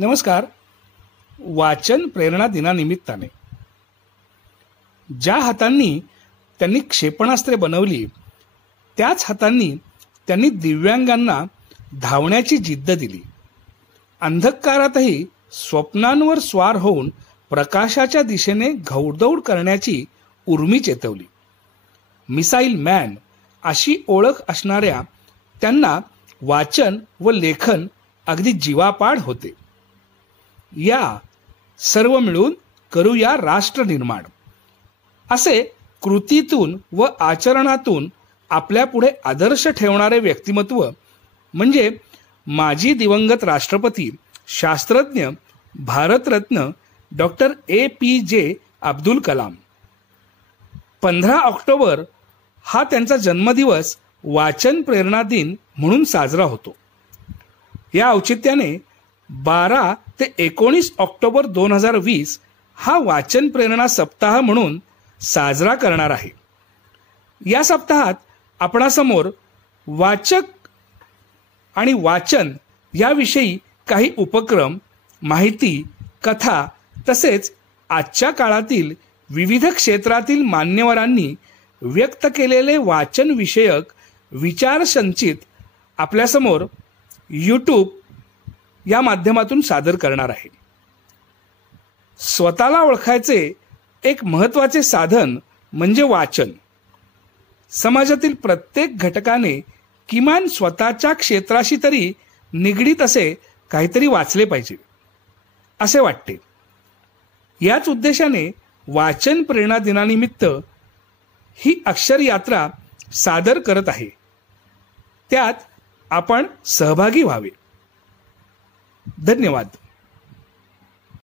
नमस्कार. वाचन प्रेरणा दिनानिमित्ताने ज्या हातांनी त्यांनी क्षेपणास्त्रे बनवली त्याच हातांनी त्यांनी दिव्यांगांना धावण्याची जिद्द दिली. अंधकारातही स्वप्नांवर स्वार होऊन प्रकाशाच्या दिशेने घौडदौड करण्याची उर्मी चेतवली. मिसाईल मॅन अशी ओळख असणाऱ्या त्यांना वाचन व लेखन अगदी जीवापाड होते. या सर्व मिळून करूया राष्ट्र निर्माण असे कृतीतून व आचरणातून आपल्या पुढे आदर्श ठेवणारे व्यक्तिमत्व म्हणजे माजी दिवंगत राष्ट्रपती शास्त्रज्ञ Bharat Ratna doctor APJ Abdul Kalam. 15 October हा त्यांचा जन्मदिवस वाचन प्रेरणा दिन म्हणून साजरा होतो. या औचित्याने 12 ते 19 ऑक्टोबर 2020 हा वाचन प्रेरणा सप्ताह म्हणून साजरा करणार आहे. या सप्ताहात आपणासमोर वाचक आणि वाचन याविषयी काही उपक्रम, माहिती, कथा तसेच आजच्या काळातील विविध क्षेत्रातील मान्यवरांनी व्यक्त केलेले वाचन विषयक विचार संचित आपल्यासमोर YouTube या माध्यमातून सादर करणार आहे. स्वतःला ओळखायचे एक महत्त्वाचे साधन म्हणजे वाचन. समाजातील प्रत्येक घटकाने किमान स्वतःच्या क्षेत्राशी तरी निगडीत असे काहीतरी वाचले पाहिजे असे वाटते. याच उद्देशाने वाचन प्रेरणा दिनानिमित्त ही अक्षर यात्रा सादर करत आहे. त्यात आपण सहभागी व्हावे. धन्यवाद.